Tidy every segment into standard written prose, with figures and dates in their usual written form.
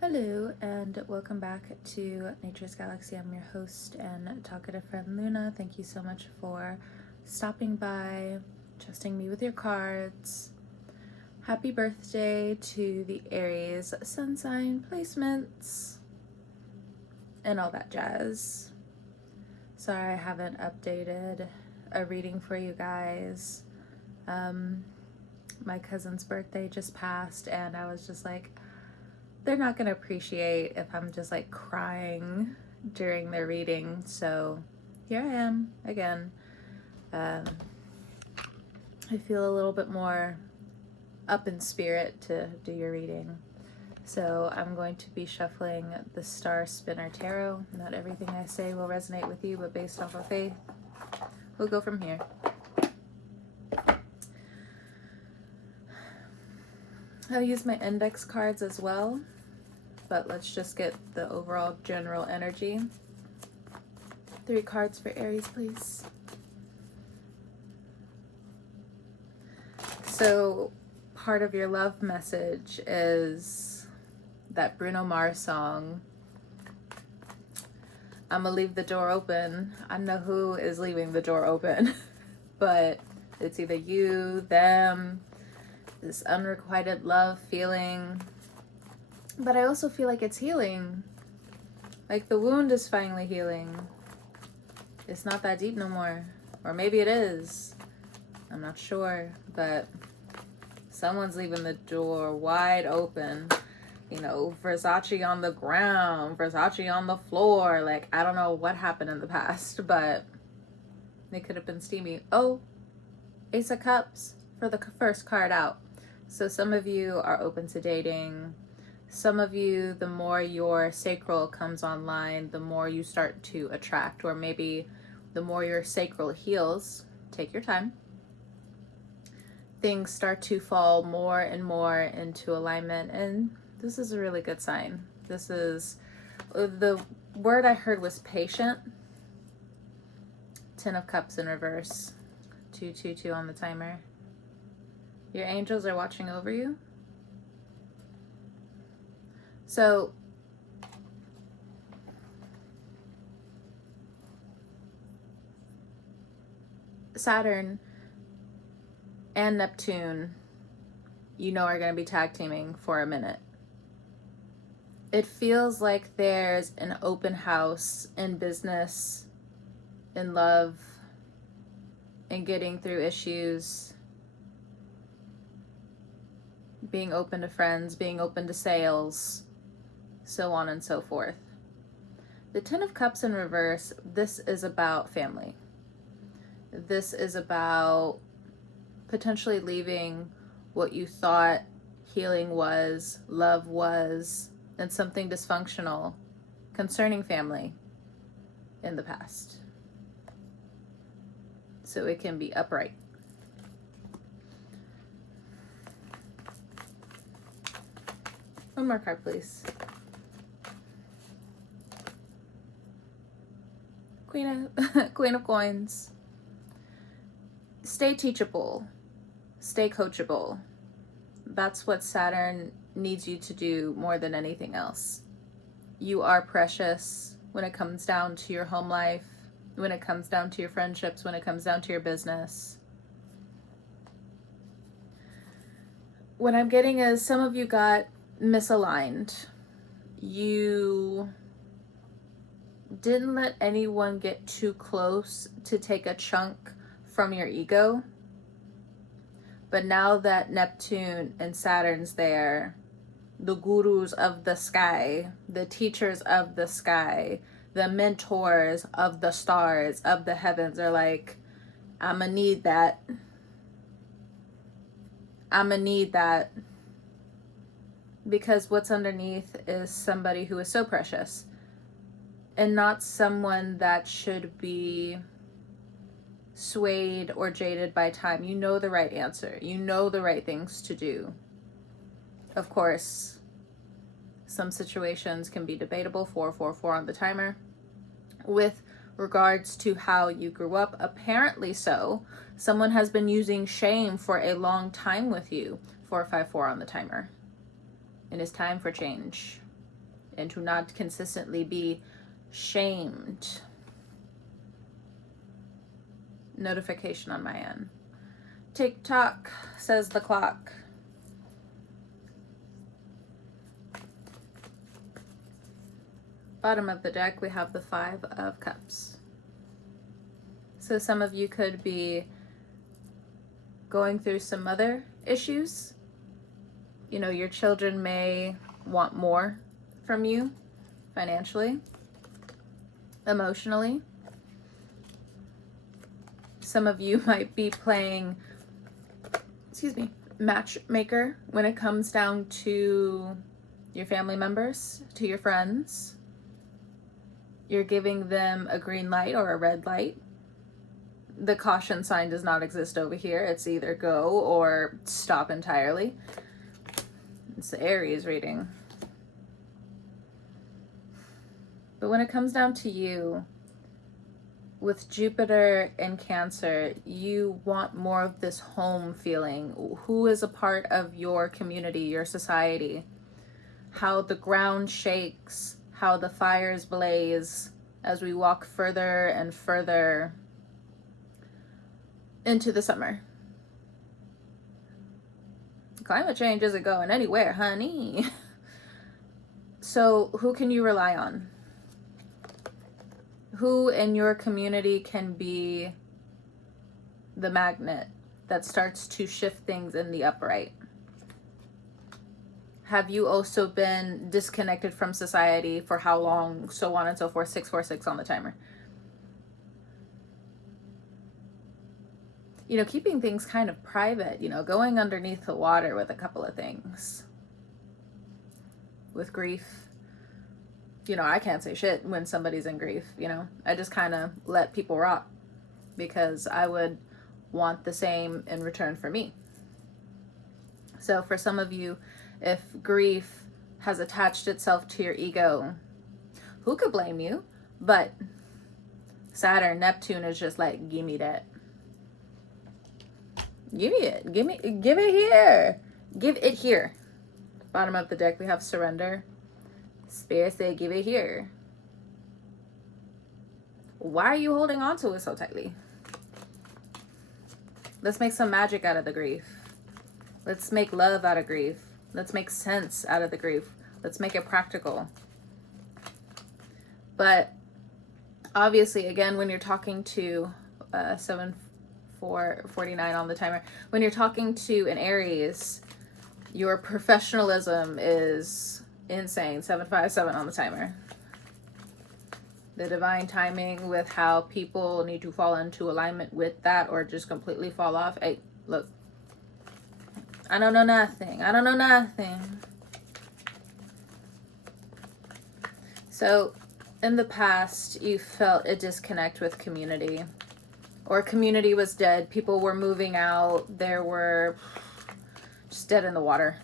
Hello and welcome back to Nature's Galaxy. I'm your host and talkative friend Luna. Thank you so much for stopping by, trusting me with your cards. Happy birthday to the Aries sun sign placements and all that jazz. Sorry I haven't updated a reading for you guys. My cousin's birthday just passed and I was just like, they're not going to appreciate if I'm just like crying during their reading. So here I am again. I feel a little bit more up in spirit to do your reading. So I'm going to be shuffling the Star Spinner Tarot. Not everything I say will resonate with you, but based off of faith, we'll go from here. I'll use my index cards as well, but let's just get the overall general energy. 3 cards for Aries, please. So part of your love message is that Bruno Mars song, I'm gonna leave the door open. I know who is leaving the door open, but it's either you, them, this unrequited love feeling. But I also feel like it's healing. Like the wound is finally healing. It's not that deep no more. Or maybe it is. I'm not sure. But someone's leaving the door wide open. You know, Versace on the ground, Versace on the floor. Like, I don't know what happened in the past, but it could have been steamy. Oh, Ace of Cups for the first card out. So some of you are open to dating. Some of you, the more your sacral comes online, the more you start to attract, or maybe the more your sacral heals. Take your time. Things start to fall more and more into alignment, and this is a really good sign. This is, the word I heard was patient. 10 of Cups in reverse. 222 on the timer. Your angels are watching over you. So Saturn and Neptune, you know, are going to be tag teaming for a minute. It feels like there's an open house in business, in love, in getting through issues, being open to friends, being open to sales, so on and so forth. The 10 of Cups in reverse, this is about family. This is about potentially leaving what you thought healing was, love was, and something dysfunctional concerning family in the past. So it can be upright. One more card, please. Queen of Coins. Stay teachable. Stay coachable. That's what Saturn needs you to do more than anything else. You are precious when it comes down to your home life, when it comes down to your friendships, when it comes down to your business. What I'm getting is some of you got misaligned. You didn't let anyone get too close to take a chunk from your ego. But now that Neptune and Saturn's there, the gurus of the sky, the teachers of the sky, the mentors of the stars, of the heavens are like, I'ma need that. I'ma need that. Because what's underneath is somebody who is so precious and not someone that should be swayed or jaded by time. You know the right answer. You know the right things to do. Of course, some situations can be debatable. 444 on the timer. With regards to how you grew up, apparently so. Someone has been using shame for a long time with you. 454 on the timer. It is time for change. and to not consistently be shamed. Notification on my end. Tick-tock, says the clock. Bottom of the deck, we have the 5 of Cups. So some of you could be going through some other issues. You know, your children may want more from you financially, emotionally. Some of you might be playing, matchmaker when it comes down to your family members, to your friends. You're giving them a green light or a red light. The caution sign does not exist over here. It's either go or stop entirely. It's the Aries reading. But when it comes down to you, with Jupiter and Cancer, you want more of this home feeling. Who is a part of your community, your society? How the ground shakes, how the fires blaze as we walk further and further into the summer. Climate change isn't going anywhere, honey. So who can you rely on? Who in your community can be the magnet that starts to shift things in the upright? Have you also been disconnected from society for how long? So on and so forth. 646 on the timer. You know, keeping things kind of private, you know, going underneath the water with a couple of things. With grief, you know, I can't say shit when somebody's in grief, you know. I just kind of let people rot because I would want the same in return for me. So for some of you, if grief has attached itself to your ego, who could blame you? But Saturn, Neptune is just like, give me that. Give me it. Give it here. Give it here. Bottom of the deck, we have surrender. Spirit said, give it here. Why are you holding on to it so tightly? Let's make some magic out of the grief. Let's make love out of grief. Let's make sense out of the grief. Let's make it practical. But obviously, again, when you're talking to 7/4/49 on the timer, when you're talking to an Aries, your professionalism is insane. 757 on the timer. The divine timing with how people need to fall into alignment with that or just completely fall off. Hey, look. I don't know nothing. I don't know nothing. So, in the past, you felt a disconnect with community. Or community was dead. People were moving out. There were just dead in the water.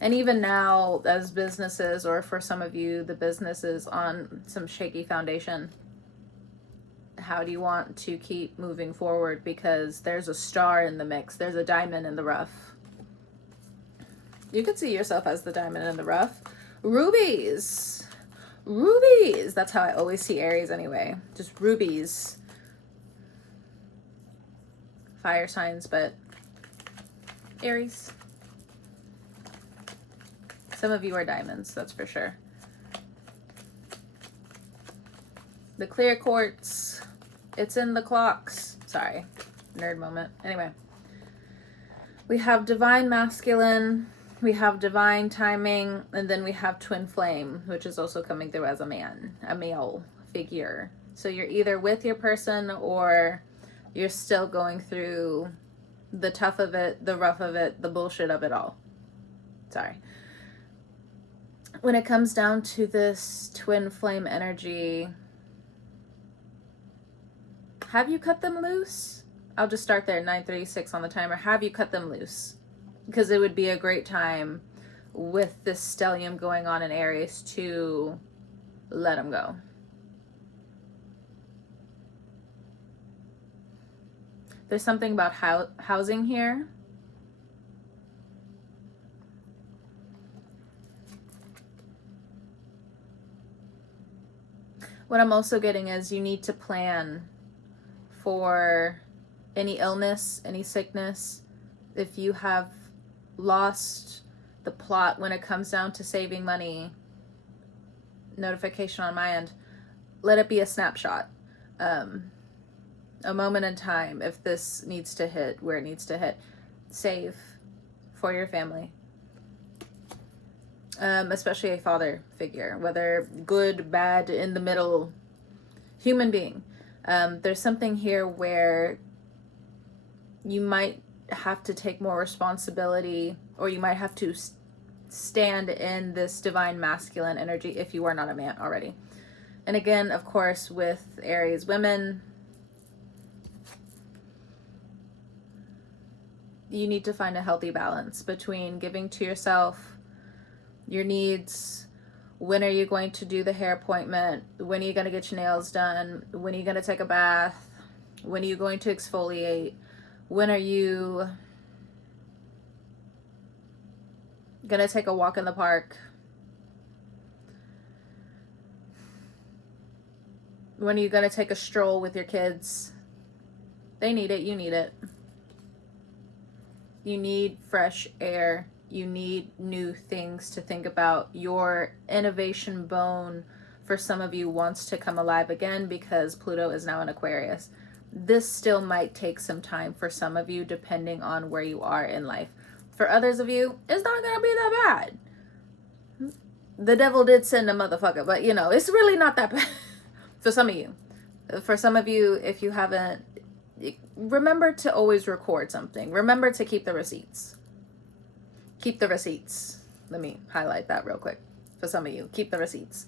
And even now, as businesses, or for some of you, the business is on some shaky foundation. How do you want to keep moving forward? Because there's a star in the mix. There's a diamond in the rough. You could see yourself as the diamond in the rough. Rubies. Rubies. That's how I always see Aries anyway. Just rubies. Fire signs, but Aries. Some of you are diamonds, that's for sure. The clear quartz. It's in the clocks. Sorry, nerd moment. Anyway. We have divine masculine. We have divine timing, and then we have twin flame, which is also coming through as a man, a male figure. So you're either with your person or you're still going through the tough of it, the rough of it, the bullshit of it all. Sorry. When it comes down to this twin flame energy, have you cut them loose? I'll just start there, 9:36 on the timer. Have you cut them loose? Because it would be a great time with this stellium going on in Aries to let them go. There's something about housing here. What I'm also getting is you need to plan for any illness, any sickness. If you have lost the plot when it comes down to saving money, notification on my end, let it be a snapshot. A moment in time. If this needs to hit where it needs to hit, save for your family. Especially a father figure, whether good, bad, in the middle, human being. There's something here where you might have to take more responsibility, or you might have to stand in this divine masculine energy if you are not a man already. And again, of course, with Aries women, you need to find a healthy balance between giving to yourself, your needs. When are you going to do the hair appointment? When are you going to get your nails done? When are you going to take a bath? When are you going to exfoliate? When are you going to take a walk in the park? When are you going to take a stroll with your kids? They need it. You need it. You need fresh air. You need new things to think about. Your innovation bone, for some of you, wants to come alive again because Pluto is now in Aquarius. This still might take some time for some of you, depending on where you are in life. For others of you, it's not going to be that bad. The devil did send a motherfucker, but you know, it's really not that bad. For some of you. For some of you, if you haven't, remember to always record something. Remember to keep the receipts. Keep the receipts. Let me highlight that real quick. For some of you, keep the receipts.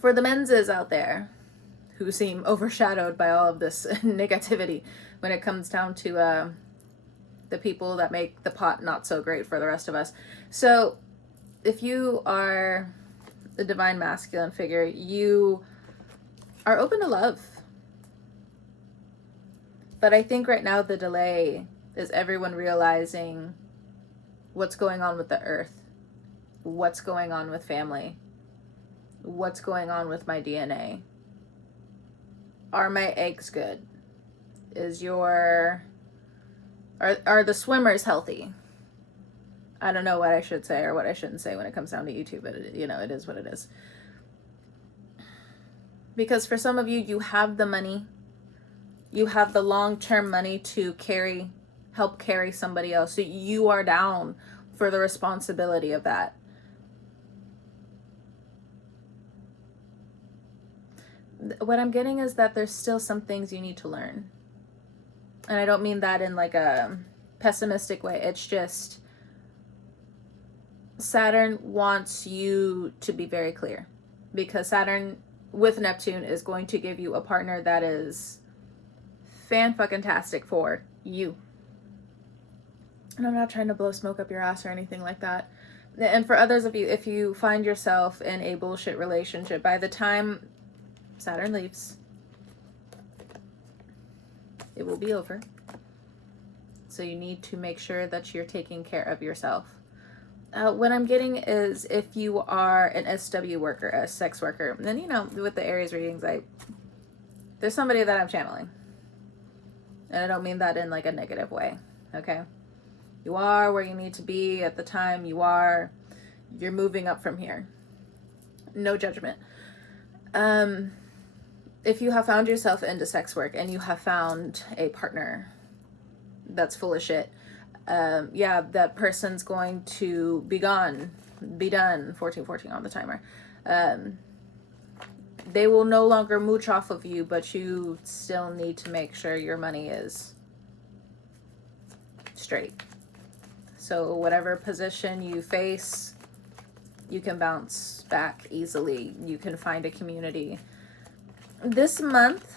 For the menses out there who seem overshadowed by all of this negativity when it comes down to the people that make the pot not so great for the rest of us. So if you are the divine masculine figure, you are open to love. But I think right now the delay is everyone realizing what's going on with the earth, what's going on with family, what's going on with my DNA. Are my eggs good? Are the swimmers healthy? I don't know what I should say or what I shouldn't say when it comes down to YouTube, but it is what it is. Because for some of you, you have the money, you have the long-term money to help carry somebody else. So you are down for the responsibility of that. What I'm getting is that there's still some things you need to learn. And I don't mean that in like a pessimistic way. It's just Saturn wants you to be very clear, because Saturn with Neptune is going to give you a partner that is fan-fucking-tastic for you. And I'm not trying to blow smoke up your ass or anything like that. And for others of you, if you find yourself in a bullshit relationship, by the time Saturn leaves, it will be over. So you need to make sure that you're taking care of yourself. What I'm getting is if you are an SW worker, a sex worker, then, with the Aries readings, there's somebody that I'm channeling. And I don't mean that in like a negative way, okay? You are where you need to be at the time you're moving up from here. No judgment. If you have found yourself into sex work and you have found a partner that's full of shit, that person's going to be gone, be done, 1414 on the timer. They will no longer mooch off of you, but you still need to make sure your money is straight. So whatever position you face, you can bounce back easily. You can find a community. This month,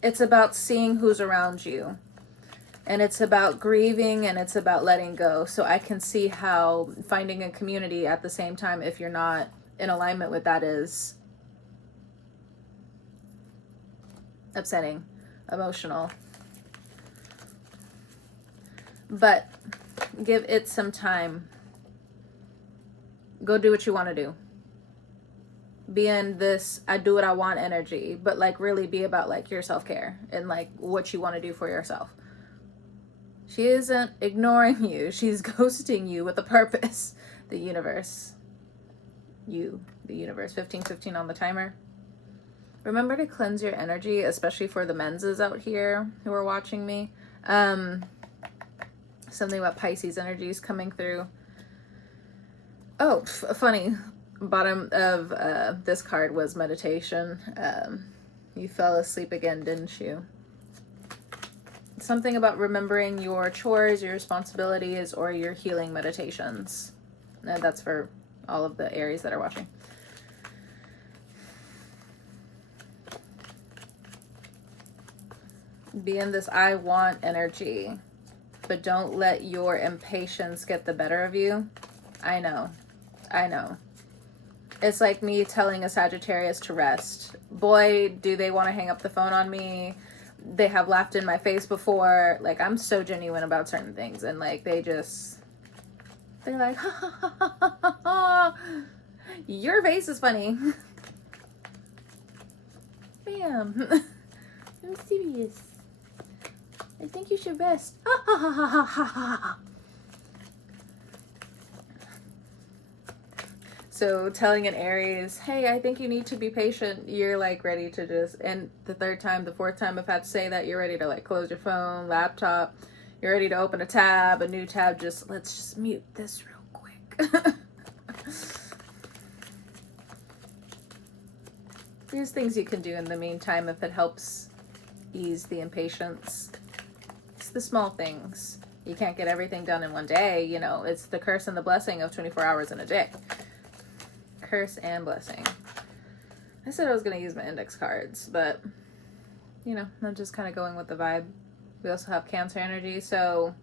it's about seeing who's around you. And it's about grieving and it's about letting go. So I can see how finding a community at the same time, if you're not in alignment with that, is upsetting, emotional. But give it some time. Go do what you want to do. be in this I do what I want energy, but like really be about like your self-care and like what you want to do for yourself. She isn't ignoring you. She's ghosting you with a purpose. The universe. You, the universe. 15:15 on the timer. Remember to cleanse your energy, especially for the menses out here who are watching me. Something about Pisces energies coming through. Oh, funny. Bottom of this card was meditation. You fell asleep again, didn't you? Something about remembering your chores, your responsibilities, or your healing meditations. And that's for all of the Aries that are watching. Be in this I want energy, but don't let your impatience get the better of you. I know. It's like me telling a Sagittarius to rest. Boy, do they want to hang up the phone on me. They have laughed in my face before. Like, I'm so genuine about certain things. And, like, they're like, ha, ha, ha, ha, ha, ha. Your face is funny. Bam. I'm serious. I think you should rest. Ha, ha, ha, ha, ha, ha. So telling an Aries, hey, I think you need to be patient, you're like ready to just, and the third time, the fourth time I've had to say that, you're ready to like close your phone, laptop, you're ready to open a tab, a new tab, let's just mute this real quick. There's things you can do in the meantime if it helps ease the impatience. It's the small things. You can't get everything done in one day, you know, it's the curse and the blessing of 24 hours in a day. Curse and blessing. I said I was going to use my index cards, but you know, I'm just kind of going with the vibe. We also have Cancer energy. So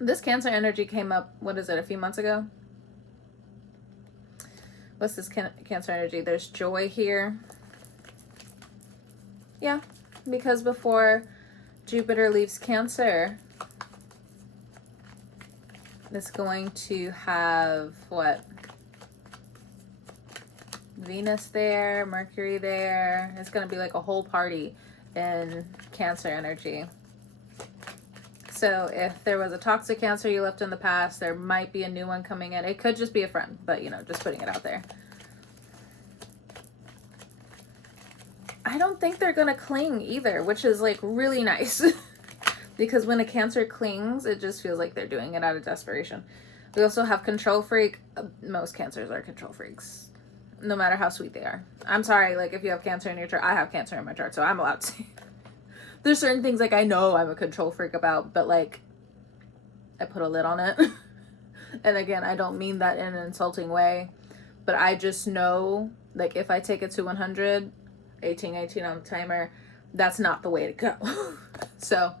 this Cancer energy came up, what is it, a few months ago? What's this Cancer energy? There's joy here. Yeah, because before Jupiter leaves Cancer, it's going to have what? Venus there, Mercury there. It's going to be like a whole party in Cancer energy. So if there was a toxic Cancer you left in the past, there might be a new one coming in. It could just be a friend, but you know, just putting it out there. I don't think they're going to cling either, which is like really nice. Because when a Cancer clings, it just feels like they're doing it out of desperation. We also have control freak. Most Cancers are control freaks, no matter how sweet they are. I'm sorry, like if you have Cancer in your chart, I have Cancer in my chart, so I'm allowed to say. There's certain things like I know I'm a control freak about, but like I put a lid on it. And again, I don't mean that in an insulting way, but I just know like if I take it to 100, 18 on the timer, that's not the way to go. So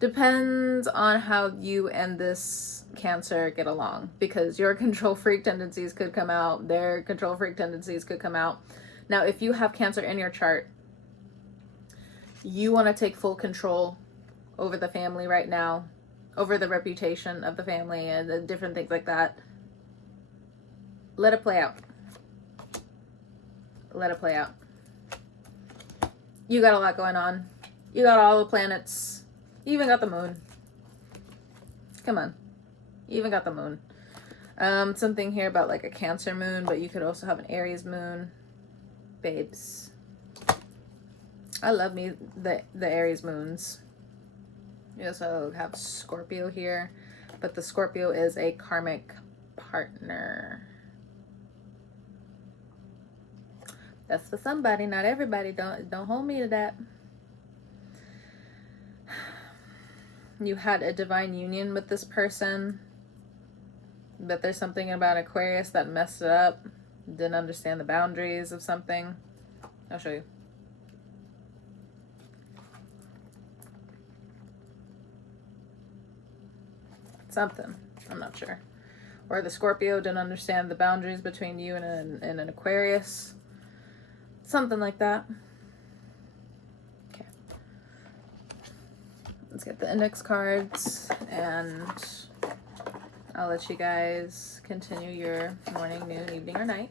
depends on how you and this Cancer get along, because your control freak tendencies could come out, their control freak tendencies could come out. Now, if you have Cancer in your chart, you want to take full control over the family right now, over the reputation of the family and the different things like that. Let it play out. Let it play out. You got a lot going on. You got all the planets. You even got the moon. Come on. You even got the moon. Something here about like a Cancer moon, but you could also have an Aries moon. Babes. I love me the Aries moons. You also have Scorpio here, but the Scorpio is a karmic partner. That's for somebody, not everybody. Don't hold me to that. You had a divine union with this person, but there's something about Aquarius that messed it up. Didn't understand the boundaries of something. I'll show you. Something. I'm not sure. Or the Scorpio didn't understand the boundaries between you and an Aquarius. Something like that. Okay. Let's get the index cards and I'll let you guys continue your morning, noon, evening, or night.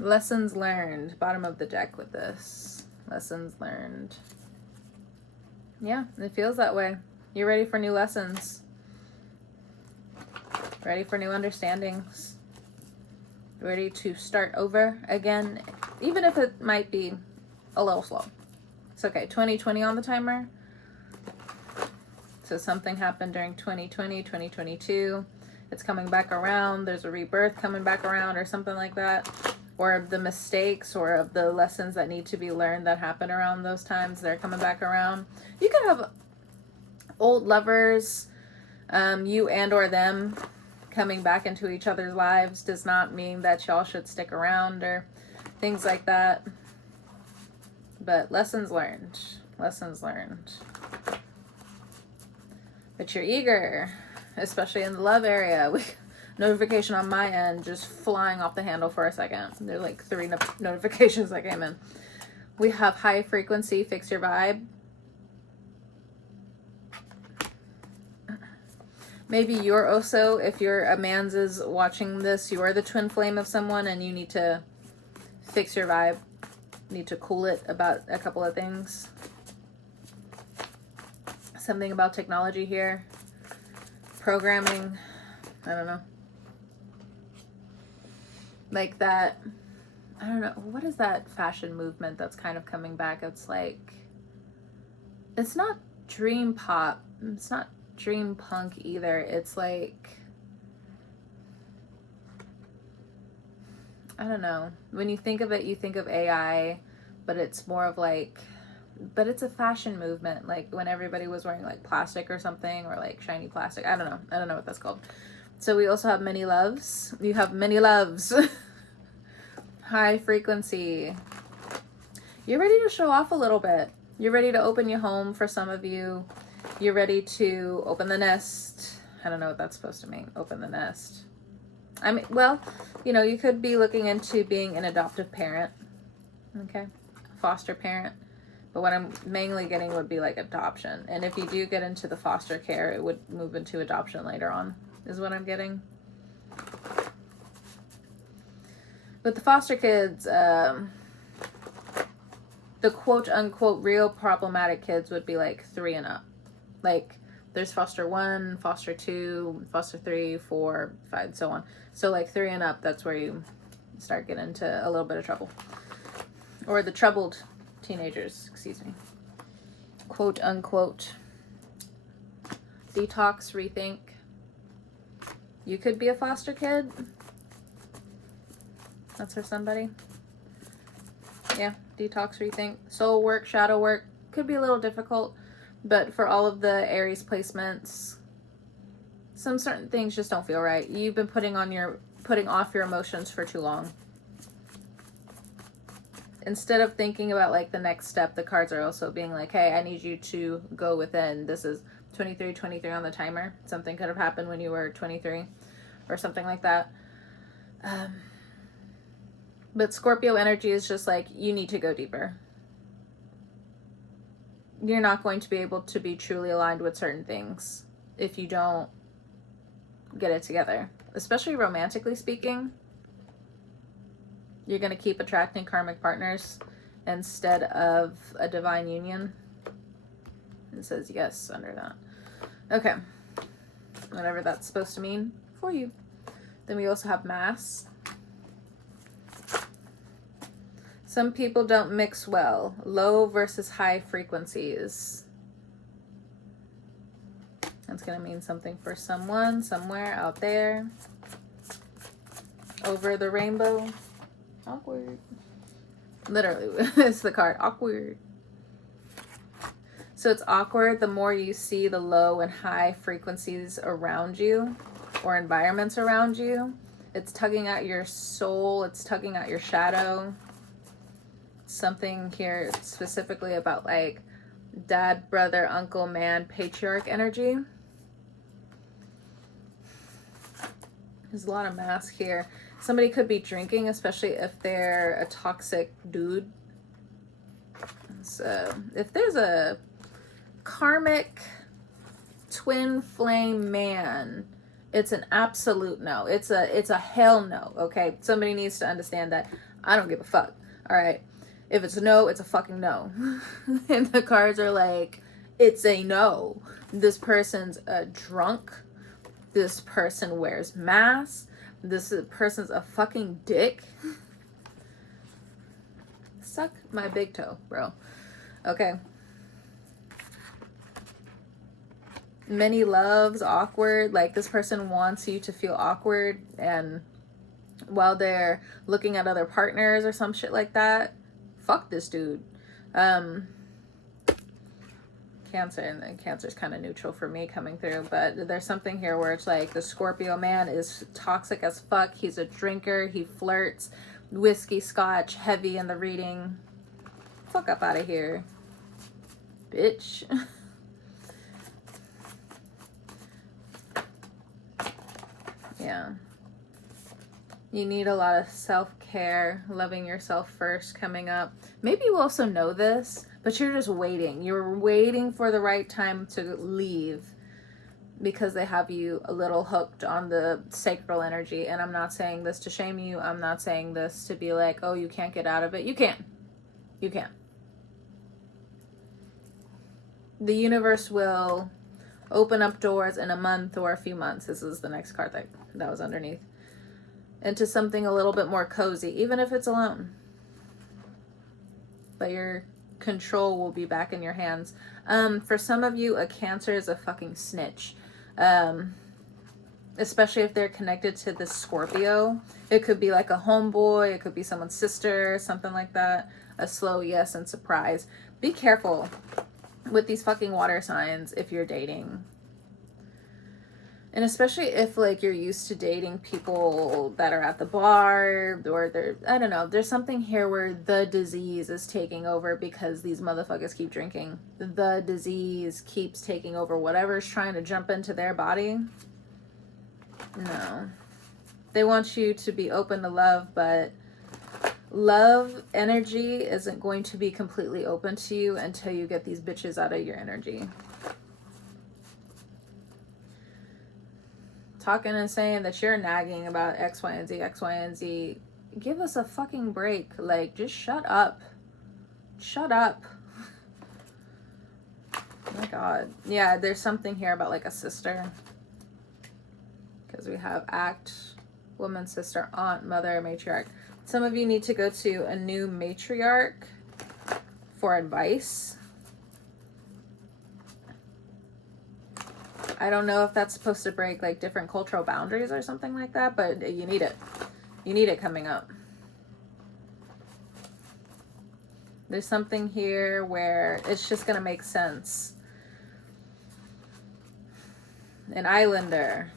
Lessons learned. Bottom of the deck with this. Lessons learned. Yeah, it feels that way. You're ready for new lessons. Ready for new understandings. Ready to start over again, even if it might be a little slow. It's okay. 2020 on the timer. So something happened during 2020, 2022. It's coming back around. There's a rebirth coming back around or something like that. Or the mistakes or of the lessons that need to be learned that happen around those times, they're coming back around. You could have old lovers, you and or them, coming back into each other's lives. Does not mean that y'all should stick around or things like that. But lessons learned. Lessons learned. But you're eager, especially in the love area. Notification on my end just flying off the handle for a second. There's like 3 notifications that came in. We have high frequency, fix your vibe. Maybe you're also, if you're a man's is watching this, you're the twin flame of someone and you need to fix your vibe. Need to cool it about a couple of things. Something about technology here. Programming. I don't know. Like that, I don't know, what is that fashion movement that's kind of coming back? It's like, it's not dream pop, it's not dream punk either. It's like, I don't know. When you think of it, you think of AI, but it's more of like, but it's a fashion movement. Like when everybody was wearing like plastic or something, or like shiny plastic. I don't know. I don't know what that's called. So we also have many loves. You have many loves. High frequency. You're ready to show off a little bit. You're ready to open your home for some of you. You're ready to open the nest. I don't know what that's supposed to mean. Open the nest. I mean, well, you know, you could be looking into being an adoptive parent. Okay. Foster parent. But what I'm mainly getting would be like adoption. And if you do get into the foster care, it would move into adoption later on, is what I'm getting. But the foster kids, the quote unquote real problematic kids would be like 3 and up. Like there's foster 1, foster 2, foster 3, 4, 5, so on. So like 3 and up, that's where you start getting into a little bit of trouble. Or the troubled teenagers, excuse me. Quote unquote. Detox, rethink. You could be a foster kid. That's for somebody. Yeah, detox, rethink. Soul work, shadow work. Could be a little difficult, but for all of the Aries placements, some certain things just don't feel right. You've been putting off your emotions for too long. Instead of thinking about like the next step, the cards are also being like, hey, I need you to go within. This is 23 on the timer. Something could have happened when you were 23 or something like that. But Scorpio energy is just like, you need to go deeper. You're not going to be able to be truly aligned with certain things if you don't get it together, especially romantically speaking. You're going to keep attracting karmic partners instead of a divine union. It says yes under that. Okay. Whatever that's supposed to mean for you. Then we also have mass. Some people don't mix well. Low versus high frequencies. That's going to mean something for someone, somewhere out there. Over the rainbow. Awkward. Literally, it's the card. Awkward. So it's awkward the more you see the low and high frequencies around you or environments around you. It's tugging at your soul. It's tugging at your shadow. Something here specifically about like dad, brother, uncle, man, patriarch energy. There's a lot of mass here. Somebody could be drinking, especially if they're a toxic dude. So if there's a karmic twin flame man, it's an absolute no. It's a hell no, okay? Somebody needs to understand that. I don't give a fuck. All right. If it's a no, it's a fucking no. And the cards are like, it's a no. This person's a drunk. This person wears masks. This person's a fucking dick. Suck my big toe, bro. Okay. Many loves, awkward. Like, this person wants you to feel awkward, and while they're looking at other partners or some shit like that, fuck this dude. Cancer, and Cancer's kind of neutral for me coming through, but there's something here where it's like the Scorpio man is toxic as fuck. He's a drinker. He flirts. Whiskey, scotch, heavy in the reading. Fuck up out of here, bitch. Yeah. You need a lot of self-care, loving yourself first coming up. Maybe you also know this, but you're just waiting. You're waiting for the right time to leave because they have you a little hooked on the sacral energy. And I'm not saying this to shame you. I'm not saying this to be like, oh, you can't get out of it. You can. You can. The universe will open up doors in a month or a few months. This is the next card that was underneath. Into something a little bit more cozy, even if it's alone. But your control will be back in your hands. For some of you, a Cancer is a fucking snitch. Especially if they're connected to the Scorpio. It could be like a homeboy, it could be someone's sister, something like that. A slow yes and surprise. Be careful with these fucking water signs if you're dating. And especially if, like, you're used to dating people that are at the bar, or they're, I don't know, there's something here where the disease is taking over because these motherfuckers keep drinking. The disease keeps taking over whatever's trying to jump into their body. No. They want you to be open to love, but love energy isn't going to be completely open to you until you get these bitches out of your energy. Talking and saying that you're nagging about X, Y, and Z, X, Y, and Z. Give us a fucking break. Like, just shut up. Shut up. Oh my God. Yeah, there's something here about, like, a sister. Because we have act, woman, sister, aunt, mother, matriarch. Some of you need to go to a new matriarch for advice. I don't know if that's supposed to break, like, different cultural boundaries or something like that, but you need it. You need it coming up. There's something here where it's just going to make sense. An islander.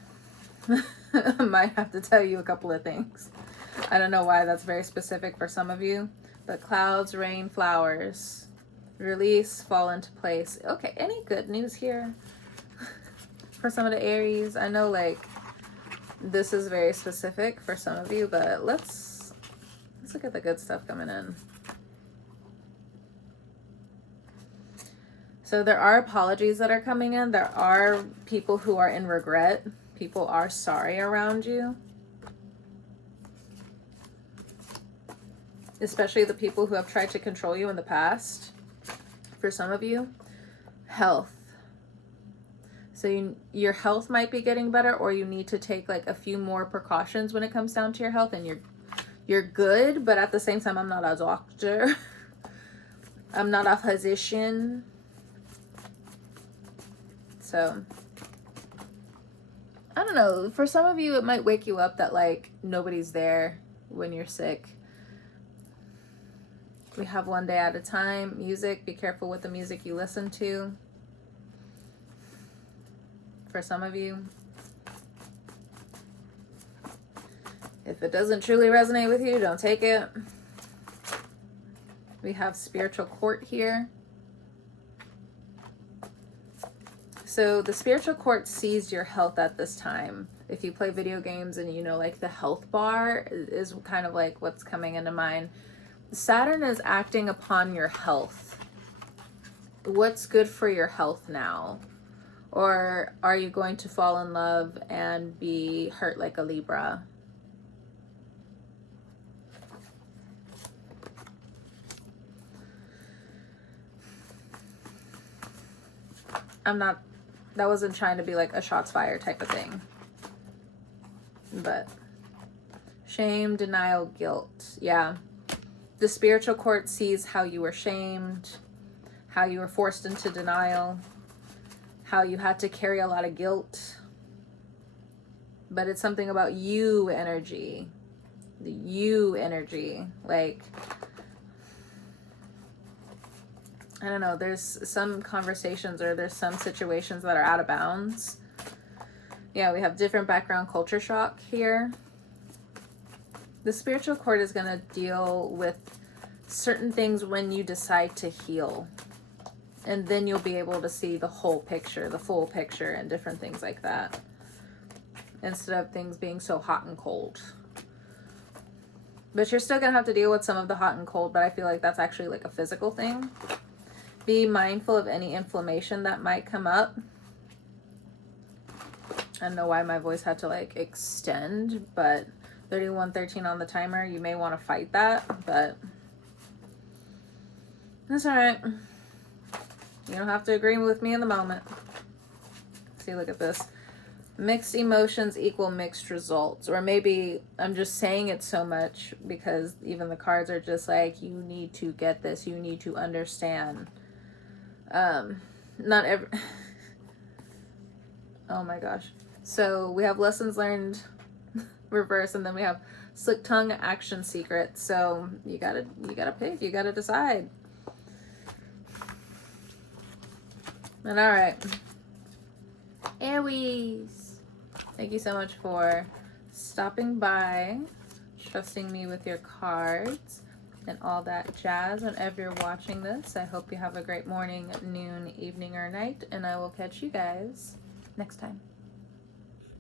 Might have to tell you a couple of things. I don't know why that's very specific for some of you, but clouds, rain, flowers, release, fall into place. Okay, any good news here? For some of the Aries, I know, like, this is very specific for some of you, but let's look at the good stuff coming in. So there are apologies that are coming in. There are people who are in regret. People are sorry around you. Especially the people who have tried to control you in the past. For some of you, health. So your health might be getting better, or you need to take, like, a few more precautions when it comes down to your health, and you're good, but at the same time, I'm not a doctor. I'm not a physician. So, I don't know. For some of you, it might wake you up that, like, nobody's there when you're sick. We have one day at a time. Music, be careful with the music you listen to. For some of you, if it doesn't truly resonate with you, don't take it. We have spiritual court here. So the spiritual court sees your health at this time. If you play video games and you know, like, the health bar is kind of like what's coming into mind. Saturn is acting upon your health. What's good for your health now? Or are you going to fall in love and be hurt like a Libra? that wasn't trying to be like a shots fired type of thing. But shame, denial, guilt. Yeah. The spiritual court sees how you were shamed, how you were forced into denial, how you had to carry a lot of guilt. But it's something about you energy. The you energy. Like, I don't know, there's some conversations or there's some situations that are out of bounds. Yeah, we have different background culture shock here. The spiritual court is going to deal with certain things when you decide to heal. And then you'll be able to see the whole picture, the full picture, and different things like that. Instead of things being so hot and cold. But you're still going to have to deal with some of the hot and cold, but I feel like that's actually like a physical thing. Be mindful of any inflammation that might come up. I don't know why my voice had to like extend, but 31:13 on the timer, you may want to fight that, but that's all right. You don't have to agree with me in the moment. See, look at this. Mixed emotions equal mixed results. Or maybe I'm just saying it so much because even the cards are just like, you need to get this. You need to understand. Not every... Oh my gosh. So we have lessons learned reverse, and then we have slick tongue, action secrets. So you gotta pick. You gotta decide. And all right, Aries, thank you so much for stopping by, trusting me with your cards and all that jazz. Whenever you're watching this, I hope you have a great morning, noon, evening, or night, and I will catch you guys next time.